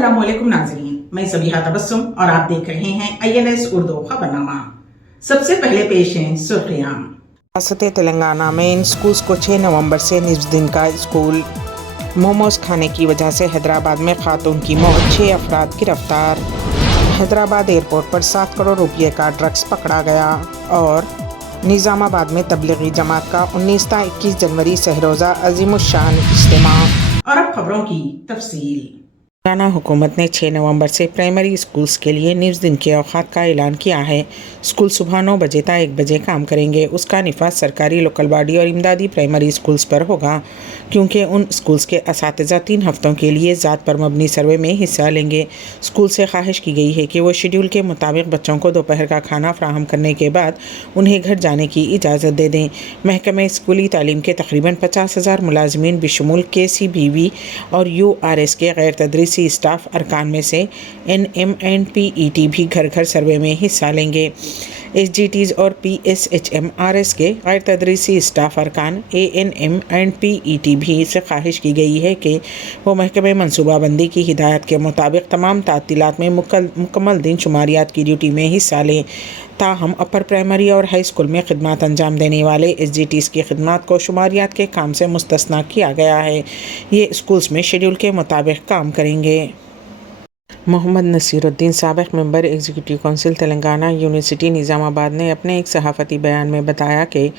अस्सलाम वालेकुम नाज़रीन, मैं ज़बीहा तबस्सुम और आप देख रहे हैं INS उर्दू खबरनामा। सबसे पहले पेश हैं सुर्खियां। रियासत तेलंगाना में इन स्कूल्स को 6 नवंबर से निज़्म दिन का स्कूल। मोमोज खाने की वजह से हैदराबाद में खातून की मौत, 6 अफराद गिरफ्तार। हैदराबाद एयरपोर्ट पर 7 करोड़ रुपये का ड्रग्स पकड़ा गया। और निज़ामाबाद में तबलीगी जमात का 19 ता 21 जनवरी सहरोज़ा अज़ीमुश्शान इज्तिमा। और अब खबरों की तफसील। तेलंगाना हुकूमत ने 6 नवंबर से प्राइमरी स्कूल्स के लिए निज़्म दिन के औकात का ऐलान किया है। स्कूल सुबह 9 बजे से 1 बजे काम करेंगे। उसका निफाज सरकारी लोकल बॉडी और इमदादी प्राइमरी स्कूल्स पर होगा, क्योंकि उन स्कूल्स के असातिज़ा 3 हफ्तों के लिए ज़ात पर मबनी सर्वे में हिस्सा लेंगे। स्कूल से ख्वाहिश की गई है कि वो शेड्यूल के मुताबिक बच्चों को दोपहर का खाना फ्राहम करने के बाद उन्हें घर जाने की इजाज़त दे दें। महकमे स्कूली तालीम के तकरीबन 50,000 मुलाजमीन बशमूल KCBV और URS के गैर तदरीसी स्टाफ अरकान में से NMNPET भी घर घर सर्वे में हिस्सा लेंगे। SGTs और PSHMRS के गैर तदरीसी स्टाफ अरकान ANMNPET भी से ख्वाहिश की गई है कि वो महकमे मनसूबाबंदी की हिदायत के मुताबिक तमाम तातीलात में मुकम्मल दिन शुमारियात की ड्यूटी में हिस्सा लें। ताहम अपर प्राइमरी और हाई स्कूल में खिदमत अंजाम देने वाले SGTs की खिदमत को शुमारियात के काम से मुस्तस्ना किया गया है। ये स्कूल्स में शेड्यूल के मुताबिक काम करेंगे। मोहम्मद नसीरुद्दीन, साबिक़ member executive council Telangana university Nizamabad ने अपने एक सहाफ़ती बयान में बताया कि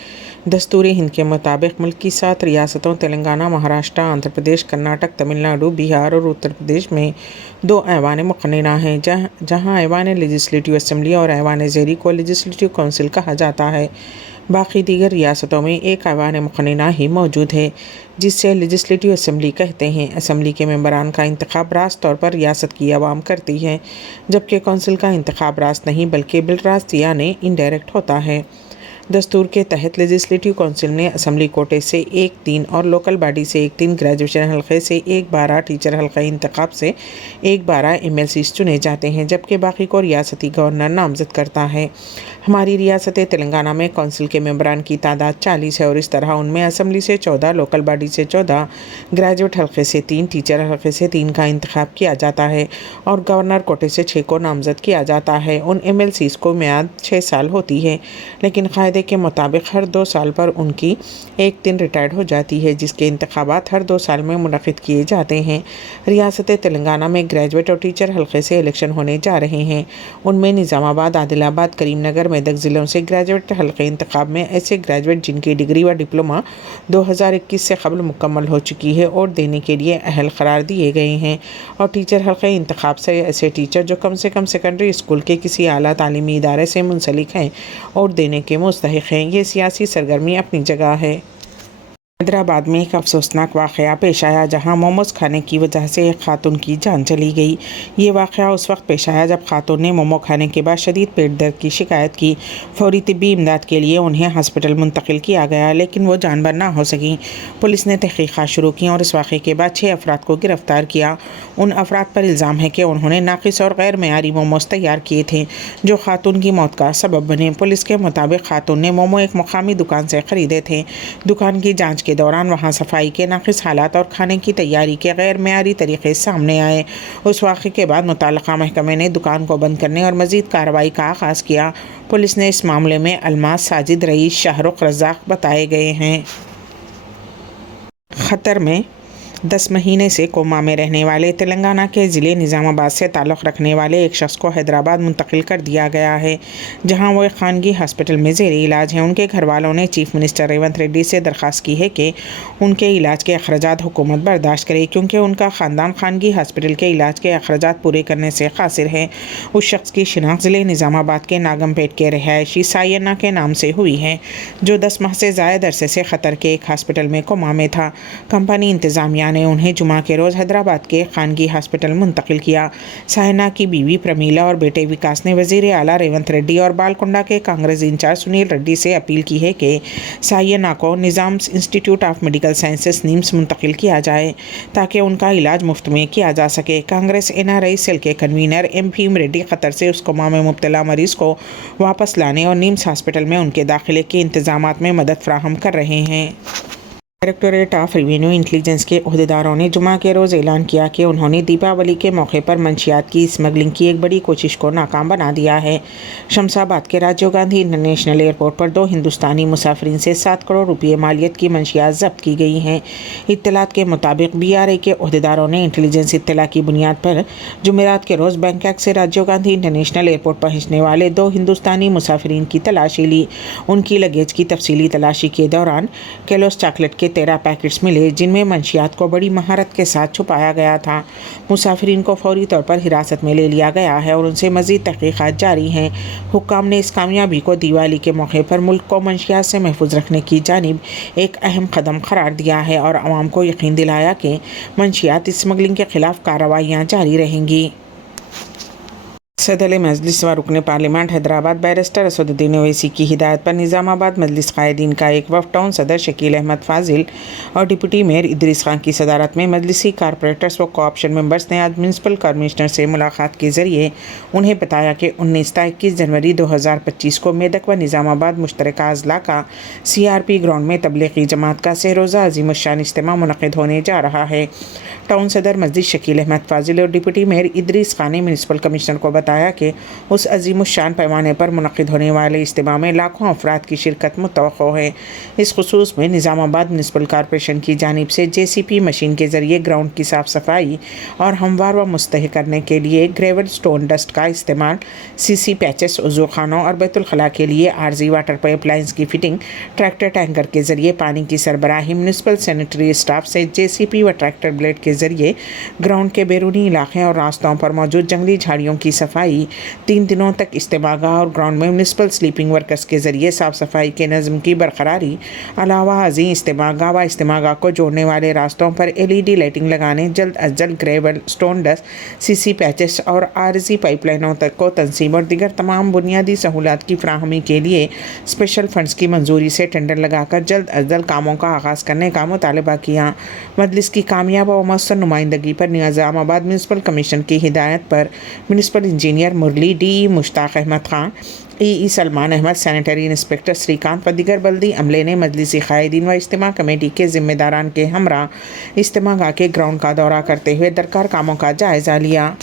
दस्तूरी हिंद के मुताबिक मुल्क की 7 रियासतों तेलंगाना, महाराष्ट्र, आंध्र प्रदेश, कर्नाटक, तमिलनाडु, बिहार और उत्तर प्रदेश में 2 ऐवान मुक़न्निना हैं, जहाँ ऐवान लेजिस्लेटिव असम्बली और ऐवान ज़ेरी को लेजिस्लेटिव काउंसिल कहा जाता है। बाकी दीगर रियासतों में एक ऐवान मुक़न्निना ही मौजूद है, जिससे लेजिस्लेटिव असम्बली कहते हैं। असम्बली के मेंबरान का इंतखाब रास्त तौर पर रियासत की आवाम करती है, जबकि कौंसिल का इंतखाब रास्त नहीं बल्कि बिलरास्त यानी इनडायरेक्ट होता है। दस्तूर के तहत लेजिस्लेटिव काउंसिल ने असम्बली कोटे से 1-3 और लोकल बॉडी से 1-3, ग्रेजुएशन हल्के से 1-12, टीचर हल्का इंतखाब से 1-12 MLCs चुने जाते हैं, जबकि बाकी को रियासती गवर्नर नामजद करता है। हमारी रियासत तेलंगाना में कौंसिल के मेंबरान की तादाद 40 है और इस तरह उनमें असम्बली से 14, लोकल बॉडी से 14, ग्रेजुएट हल्के से 3, टीचर हल्के से 3 का इंतखाब किया जाता है और गवर्नर कोटे से 6 को नामजद किया जाता है। उन MLCs को मियाद 6 साल होती है, लेकिन कायदे के मुताबिक हर 2 साल पर उनकी एक दिन रिटायर्ड हो जाती है, जिसके इंतखाबात हर 2 साल में मुनक़िद किए जाते हैं। रियासत तेलंगाना में ग्रेजुएट और टीचर हल्के से इलेक्शन होने जा रहे हैं। उनमें निज़ामाबाद, आदिलाबाद, करीमनगर, मेदक ज़िलों से ग्रेजुएट हल्के इंतखाब में ऐसे ग्रेजुएट जिनकी डिग्री व डिप्लोमा 2021 से कबल मुकम्मल हो चुकी है और देने के लिए अहल करार दिए गए हैं, और टीचर हल्के इंतखाब से ऐसे टीचर जो कम से कम सेकेंडरी स्कूल के किसी आला तालीमी इदारे से मुंसलिक हैं और देने के मुस्तहिक़ हैं। ये सियासी सरगर्मी अपनी जगह है। हैदराबाद में एक अफसोसनाक वाक़या पेश आया, जहां मोमोज़ खाने की वजह से एक खातून की जान चली गई। ये वाक़या उस वक्त पेश आया जब खातून ने मोमो खाने के बाद शदीद पेट दर्द की शिकायत की। फौरी तिब्बी इमदाद के लिए उन्हें हॉस्पिटल मुंतकिल किया गया, लेकिन वो जानबर ना हो सकी। पुलिस ने तहक़ीक़ात शुरू की और इस वाक़े के बाद 6 अफराद को गिरफ़्तार किया। उन अफराद पर इल्ज़ाम है कि उन्होंने नाक़िस और गैर मेयारी मोमोज़ तैयार किए थे, जो खातून की मौत का सबब बने। पुलिस के मुताबिक खातून ने मोमो एक मुकामी दुकान से ख़रीदे थे। दुकान की जाँच के दौरान वहां सफाई के नाक़िस हालात और खाने की तैयारी के गैर मेयारी तरीक़े सामने आए। उस वाक़े के बाद मुताल्लिक़ा महकमे ने दुकान को बंद करने और मज़ीद कार्रवाई का आगाज़ किया। पुलिस ने इस मामले में अलमास, साजिद, रईस, शाहरुख, रज़ाक बताए गए हैं। ख़तर में 10 महीने से कोमा में रहने वाले तेलंगाना के ज़िले निज़ामाबाद से ताल्लुक़ रखने वाले एक शख्स को हैदराबाद मुंतकिल कर दिया गया है, जहां वो एक खानगी हॉस्पिटल में ज़ेरे इलाज है। उनके घर वालों ने चीफ मिनिस्टर रेवंत रेड्डी से दरख्वास्त की है कि उनके इलाज के अखराजात हुकूमत बर्दाश्त करे, क्योंकि उनका ख़ानदान खानगी हॉस्पिटल के इलाज के अखराजात पूरे करने से कासिर है। उस शख्स की शिनाख्त ज़िले निज़ामाबाद के नागमपेट के रिहायशी सायना के नाम से हुई है, जो 10 माह से ज़ायद अरसे से ख़तर के एक हॉस्पिटल में कोमा में था। कंपनी इंतज़ामिया ने उन्हें जुमा के रोज़ हैदराबाद के खानगी हॉस्पिटल मुंतकिल किया। सायना की बीवी प्रमीला और बेटे विकास ने वज़ीर आला रेवंत रेड्डी और बालकोंडा के कांग्रेस इंचार्ज सुनील रेड्डी से अपील की है कि सायना को Nizam institute of medical sciences NIMS मुंतकिल किया जाए, ताकि उनका इलाज मुफ्त में किया जा सके। कांग्रेस NRI सेल के कन्वीनर भीम रेड्डी क़तर से उस कोमा में मुब्तला मरीज़ को वापस लाने और निम्स हॉस्पिटल में उनके दाखिले के इंतज़ामात में मदद फ़राहम कर रहे हैं। डायरेक्टोरेट ऑफ रेवेन्यू इंटेलिजेंस के अहदेदारों ने जुमा के रोज़ ऐलान किया कि उन्होंने दीपावली के मौके पर मंशियात की स्मगलिंग की एक बड़ी कोशिश को नाकाम बना दिया है। शमशाबाद के राजीव गांधी इंटरनेशनल एयरपोर्ट पर 2 हिंदुस्तानी मुसाफिरीन से 7 करोड़ रुपये मालियत की मंशियात जब्त की गई हैं। इत्तलात के मुताबिक BRA के अहदेदारों ने इंटेलिजेंस इत्तला की बुनियाद पर जुमेरात के रोज़ बैंकॉक से राजीव गांधी इंटरनेशनल एयरपोर्ट पहुँचने वाले 2 हिंदुस्तानी मुसाफिरीन की तलाशी ली। उनकी लगेज की तफसीली तलाशी के दौरान केलोस चॉकलेट के 13 पैकेट्स मिले, जिनमें मंशियात को बड़ी महारत के साथ छुपाया गया था। मुसाफिरीन को फौरी तौर पर हिरासत में ले लिया गया है और उनसे मज़ीद तहक़ीक़ात जारी हैं। हुक्काम ने इस कामयाबी को दिवाली के मौके पर मुल्क को मंशियात से महफूज रखने की जानिब एक अहम कदम करार दिया है और आवाम को यकीन दिलाया कि मंशियात स्मगलिंग के ख़िलाफ़ कार्रवाइयाँ जारी रहेंगी। सदर मजलिस व रुकन पार्लियामेंट हैदराबाद बैरिस्टर असदुद्दीन ओवैसी की हिदायत पर निज़ामाबाद मजलिस कायदीन का एक वफ़द टाउन सदर शकील अहमद फाजिल और डिप्टी मेयर इदरीस खान की सदारत में मजलिसी कारपोरेटर्स व कोऑप्शन मेंबर्स ने आज म्यूनसिपल कमिश्नर से मुलाकात के ज़रिए उन्हें बताया कि 19 ता 21 जनवरी 2025 को मेदक व निज़ामाबाद मुश्तरका अज़ला का CRP ग्राउंड में तबलीगी जमात का सहरोज़ा अज़ीमुश्शान इज्तिमा मुनक़िद होने जा रहा है। टाउन सदर मस्जिद शकील अहमद फाजिल और डिप्टी मेयर इदरीस खान ने म्यूनसिपल कमिश्नर को बताया कि उस अज़ीमुश्शान पैमाने पर मुनक़िद होने वाले इज्तिमा में लाखों अफराद की शिरकत मुतवक्को है। इस खुसूस में निज़ामाबाद म्यूनसिपल कॉरपोरेशन की जानिब से JCP मशीन के ज़रिए ग्राउंड की साफ़ सफाई और हमवार व मुस्तहक करने के लिए ग्रेवल स्टोन डस्ट का इस्तेमाल, CC पैचेस, वज़ू खानों और बैतुल खला के लिए आर्जी वाटर पाइपलाइंस की फिटिंग, ट्रैक्टर टैंकर के ज़रिए पानी की सरबराही, म्यूनसिपल सैनिटरी स्टाफ से JCP व ट्रैक्टर ब्लेड के ज़रिए ग्राउंड के बैरूनी इलाक़े और रास्तों पर मौजूद जंगली झाड़ियों की सफाई, 3 दिनों तक इस्तेमागाह और ग्राउंड में म्यूनसिपल स्लीपिंग वर्कर्स के ज़रिए साफ़ सफाई के नज़म की बरकरारी, अलावा अज़ीं इस्तेमागाह व इस्तेमागाह को जोड़ने वाले रास्तों पर LED लाइटिंग लगाने, जल्द अज जल्द gravel, stone dust, CC patches और आर्जी पाइपलाइनों तक को तंसीम और दीगर तमाम बुनियादी सहूलत की फराहमी के लिए स्पेशल फंड्स की मंजूरी से टेंडर लगाकर जल्द अज जल्द कामों का आगाज़ करने का मुतालबा किया। मजलिस की कामयाब व मौसर नुमाइंदगी पर निज़ामाबाद म्यूनसिपल कमीशन की हिदायत पर municipal engineer Murali, DE Mushtaq Ahmed Khan, EE Salman Ahmed, sanitary inspector Shrikant व दीगर बल्दी अमले ने मजलिसी कायदीन व इज्तिमा कमेटी के ज़िम्मेदारान के हमरा इज्तिमागाह के ग्राउंड का दौरा करते हुए दरकार कामों का जायज़ा लिया।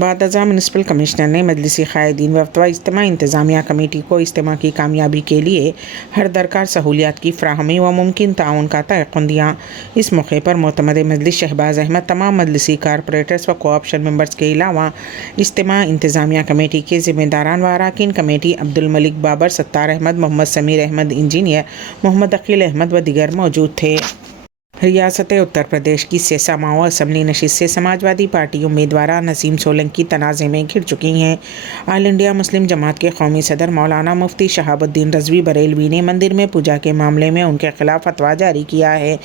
बाद अज़ा म्यूनसिपल कमिश्नर ने मजलिसी कायदीन व इज्तिमा इंतज़ामिया कमेटी को इज्तिमा की कामयाबी के लिए हर दरकार सहूलियात की फराहमी व मुमकिन ताउन का तयक़ुन दिया। इस मौके पर मोतमद मजलिस शहबाज अहमद, तमाम मजलिसी कारपोरेटर्स व कोऑप्शन मेंबर्स के अलावा इज्तिमा इंतज़ामिया कमेटी के ज़िम्मेदारान व अरकान कमेटी अब्दुल मलिक बाबर, सत्तार अहमद, मोहम्मद समीर अहमद, इंजीनियर मोहम्मद अकील अहमद व दीगर मौजूद थे। रियासत उत्तर प्रदेश की सेसा माओ असम्बली नशिस्त से समाजवादी पार्टी उम्मीदवार नसीम सोलंकी तनाज़े में घिर चुकी हैं। ऑल इंडिया मुस्लिम जमात के कौमी सदर मौलाना मुफ्ती शहाबुद्दीन रज़वी बरेलवी ने मंदिर में पूजा के मामले में उनके खिलाफ फतवा जारी किया है।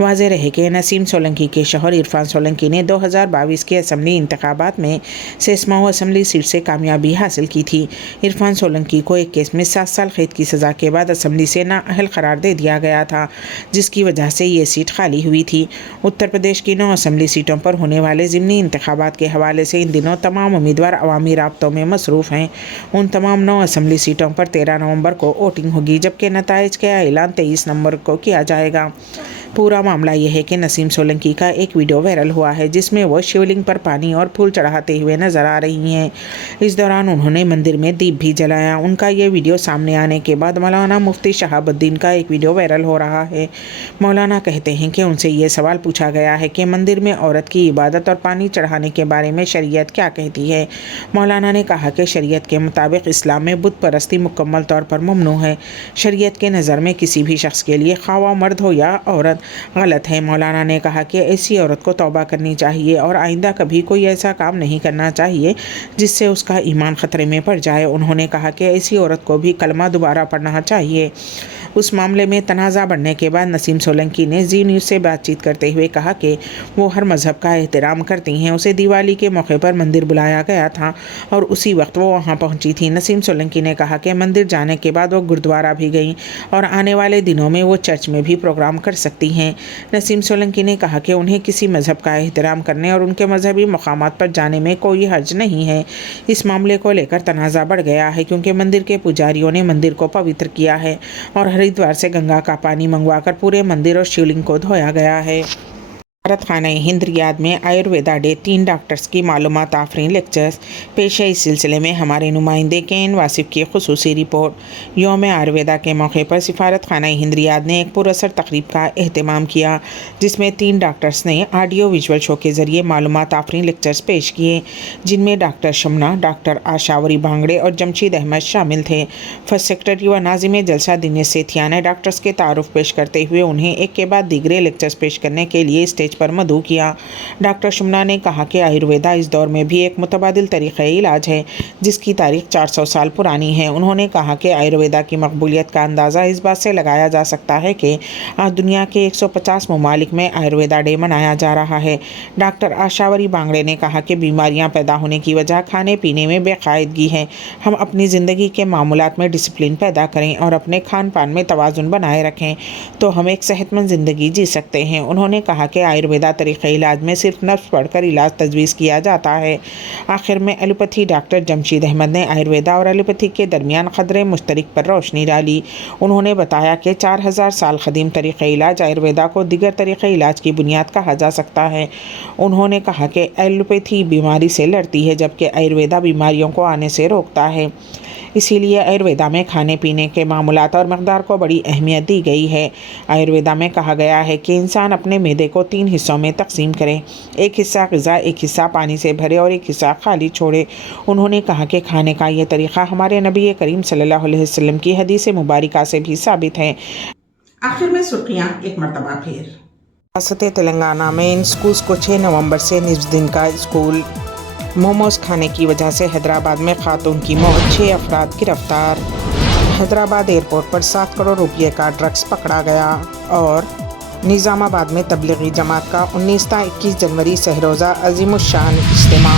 वाज़ेह रहे कि नसीम सोलंकी के शौहर इरफान सोलंकी ने 2022 के असम्बली इंतखाबात में सेसमाओ असम्बली सीट से कामयाबी हासिल की थी। इरफान सोलंकी को एक केस में 7 साल कैद की सज़ा के बाद असम्बली से नाअहल करार दे दिया गया था, जिसकी वजह से ये सीट खाली हुई थी। उत्तर प्रदेश की 9 असम्बली सीटों पर होने वाले ज़िमनी इंतखाबात के हवाले से इन दिनों तमाम उम्मीदवार अवामी राब्तों में मसरूफ़ हैं। उन तमाम 9 असम्बली सीटों पर 13 नवंबर को वोटिंग होगी, जबकि नताइज का ऐलान 23 नवंबर को किया जाएगा। पूरा मामला यह है कि नसीम सोलंकी का एक वीडियो वायरल हुआ है जिसमें वो शिवलिंग पर पानी और फूल चढ़ाते हुए नजर आ रही हैं। इस दौरान उन्होंने मंदिर में दीप भी जलाया। उनका ये वीडियो सामने आने के बाद मौलाना मुफ्ती शहाबुद्दीन का एक वीडियो वायरल हो रहा है। मौलाना कहते हैं कि उनसे ये सवाल पूछा गया है कि मंदिर में औरत की इबादत और पानी चढ़ाने के बारे में शरीयत क्या कहती है। मौलाना ने कहा कि शरीयत के मुताबिक इस्लाम में बुत परस्ती मुकम्मल तौर पर ममनू है। शरीयत के नज़र में किसी भी शख्स के लिए ख्वाह मर्द हो या औरत गलत है। मौलाना ने कहा कि ऐसी औरत को तौबा करनी चाहिए और आइंदा कभी कोई ऐसा काम नहीं करना चाहिए जिससे उसका ईमान ख़तरे में पड़ जाए। उन्होंने कहा कि ऐसी औरत को भी कलमा दोबारा पढ़ना चाहिए। उस मामले में तनाज़ा बढ़ने के बाद नसीम सोलंकी ने जी न्यूज़ से बातचीत करते हुए कहा कि वो हर मज़हब का एहतराम करती हैं। उसे दिवाली के मौके पर मंदिर बुलाया गया था और उसी वक्त वो वहाँ पहुँची थी। नसीम सोलंकी ने कहा कि मंदिर जाने के बाद वो गुरुद्वारा भी गई और आने वाले दिनों में वो चर्च में भी प्रोग्राम कर सकती हैं। नसीम सोलंकी ने कहा कि उन्हें किसी मज़हब का एहतराम करने और उनके मजहबी मकामात पर जाने में कोई हर्ज नहीं है। इस मामले को लेकर तनाज़ा बढ़ गया है क्योंकि मंदिर के पुजारियों ने मंदिर को पवित्र किया है और हर हरिद्वार से गंगा का पानी मंगवाकर पूरे मंदिर और शिवलिंग को धोया गया है। भारत खाना हिंद रियाद में आयुर्वेदा डे 3 डॉक्टर्स की मालूमात आफरीन लेक्चर्स पेश है। इस सिलसिले में हमारे नुमाइंदे के वासिफ की खुसूसी रिपोर्ट। यौम आयुर्वेदा के मौके पर सिफारत खाना हिंद रियाद ने एक पुरअसर तकरीब का एहतमाम किया, जिसमें 3 डॉक्टर्स ने ऑडियो विजुअल शो के जरिए मालूमात आफरीन लेक्चर्स पेश किए, जिनमें डॉक्टर शमना, डॉक्टर आशावरी भांगड़े और जमशीद अहमद शामिल थे। फर्स्ट सेक्रेटरी व नाजिम जलसा दिनेश सेठिया ने डॉक्टर्स के तारुफ पेश करते हुए उन्हें एक के बाद दीगरे लेक्चर्स पेश करने के लिए स्टेज पर मदऊ किया। डॉक्टर शुमना ने कहा कि आयुर्वेदा इस दौर में भी एक मुतबादिल तरीक़े इलाज है, जिसकी तारीख 400 साल पुरानी है। उन्होंने कहा कि आयुर्वेदा की मकबूलियत का अंदाज़ा इस बात से लगाया जा सकता है कि आज दुनिया के 150 ममालिक में आयुर्वेदा डे मनाया जा रहा है। डॉक्टर आशावरी बांगड़े ने कहा कि बीमारियां पैदा होने की वजह खाने पीने में बेकायदगी है। हम अपनी ज़िंदगी के मामूलात में डिसिप्लिन पैदा करें और अपने खान पान में तवाज़ुन बनाए रखें तो हम एक सेहतमंद ज़िंदगी जी सकते हैं। उन्होंने कहा कि आयुर्वेदा तरीक़े इलाज में सिर्फ नफ्स पढ़कर इलाज तजवीज़ किया जाता है। आखिर में एलोपैथी डॉक्टर जमशीद अहमद ने आयुर्वेदा और एलोपैथी के दरमियान क़दरे मुश्तरक पर रोशनी डाली। उन्होंने बताया कि 4000 साल क़दीम तरीक़े इलाज आयुर्वेदा को दिगर तरीक़े इलाज की बुनियाद कहा जा सकता है। उन्होंने कहा कि एलोपैथी बीमारी से लड़ती है, जबकि आयुर्वेदा बीमारियों को आने से रोकता है। इसीलिए आयुर्वेदा में खाने पीने के मामूलात और मकदार को बड़ी अहमियत दी गई है। आयुर्वेदा में कहा गया है कि इंसान अपने मैदे को 3 हिस्सों में तकसीम करे, एक हिस्सा ग़िज़ा, एक हिस्सा पानी से भरे और एक हिस्सा खाली छोड़े। उन्होंने कहा कि खाने का ये तरीक़ा हमारे नबी करीम सल्लल्लाहु अलैहि वसल्लम की हदीस मुबारका से भी साबित है। आखिर में सुर्खियां एक मरतबा फिर। रियासत तेलंगाना में इन स्कूल्स को 6 नवंबर से निज़्म दिन का स्कूल। मोमोज खाने की वजह से हैदराबाद में खातून की मौत, 6 अफराद गिरफ्तार। हैदराबाद एयरपोर्ट पर 7 करोड़ रुपये का ड्रग्स पकड़ा गया। और निज़ामाबाद में तबलीगी जमात का 19 ता 21 जनवरी सहरोज़ा अज़ीमुश्शान इज्तिमा।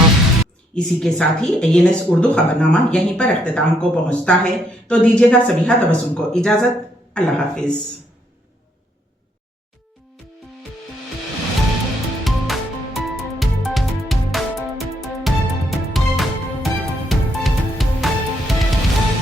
इसी के साथ ही ANS उर्दू खबरनामा यहीं पर अख्तिताम को पहुंचता है। तो दीजिएगा सबीहा तबस्सुम को इजाज़त। अल्लाह हाफिज़।